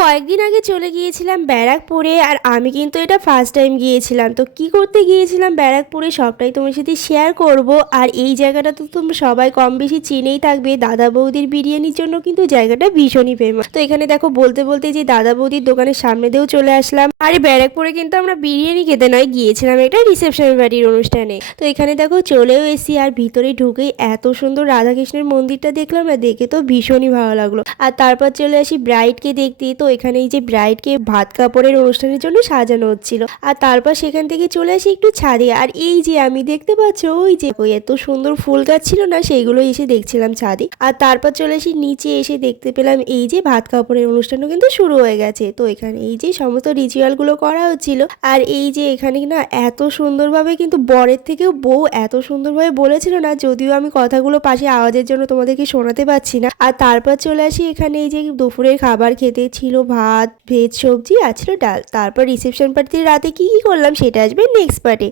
কয়েকদিন আগে চলে গিয়েছিলাম ব্যারাকপুরে। আর আমি কিন্তু এটা ফার্স্ট টাইম গিয়েছিলাম। তো কি করতে গিয়েছিলাম ব্যারাকপুরে সবটাই তোমার সাথে শেয়ার করব। আর এই জায়গাটা তো তোমরা সবাই কম বেশি চিনেই থাকবে, দাদা বৌদির বিরিয়ানির জন্য কিন্তু জায়গাটা ভীষণই ফেমাস। তো এখানে দেখো বলতে বলতে যে দাদা বৌদির দোকানের সামনে দিয়েও চলে আসলাম। আর এই ব্যারাকপুরে কিন্তু আমরা বিরিয়ানি খেতে নয়, গিয়েছিলাম একটা রিসেপশন পার্টির অনুষ্ঠানে। তো এখানে দেখো চলেও এসি, আর ভিতরে ঢুকেই এত সুন্দর রাধাকৃষ্ণের মন্দিরটা দেখলাম, না দেখে তো ভীষণই ভালো লাগলো। আর তারপর চলে আসি ব্রাইডকে দেখতে। তো এখানে এই যে ব্রাইডকে ভাত কাপড়ের অনুষ্ঠানের জন্য সাজানো হচ্ছিল। আর তারপর সেখান থেকে চলে আসি একটু ছাদে। আর এই যে আমি দেখতে পাচ্ছ ওই যে ওই এত সুন্দর ফুল গাছ ছিল না, সেইগুলো এসে দেখছিলাম ছাদে। আর তারপর চলে আসি নিচে, এসে দেখতে পেলাম এই যে ভাত কাপড়ের অনুষ্ঠানও কিন্তু শুরু হয়ে গেছে। তো এখানে এই যে সমস্ত রিচুয়াল গুলো করা হচ্ছিল। আর এই যে এখানে না এত সুন্দরভাবে কিন্তু বরের থেকেও বউ এত সুন্দরভাবে বলেছিল না, যদিও আমি কথাগুলো পাশে আওয়াজের জন্য তোমাদেরকে শোনাতে পারছি না। আর তারপর চলে আসি এখানে এই যে দুপুরের খাবার খেতে। ছিল ভাত, ভেজ সবজি, আর ছিল ডাল। তারপর রিসেপশন পার্টিতে রাতে কি কি করলাম সেটা আসবে নেক্সট পার্টে।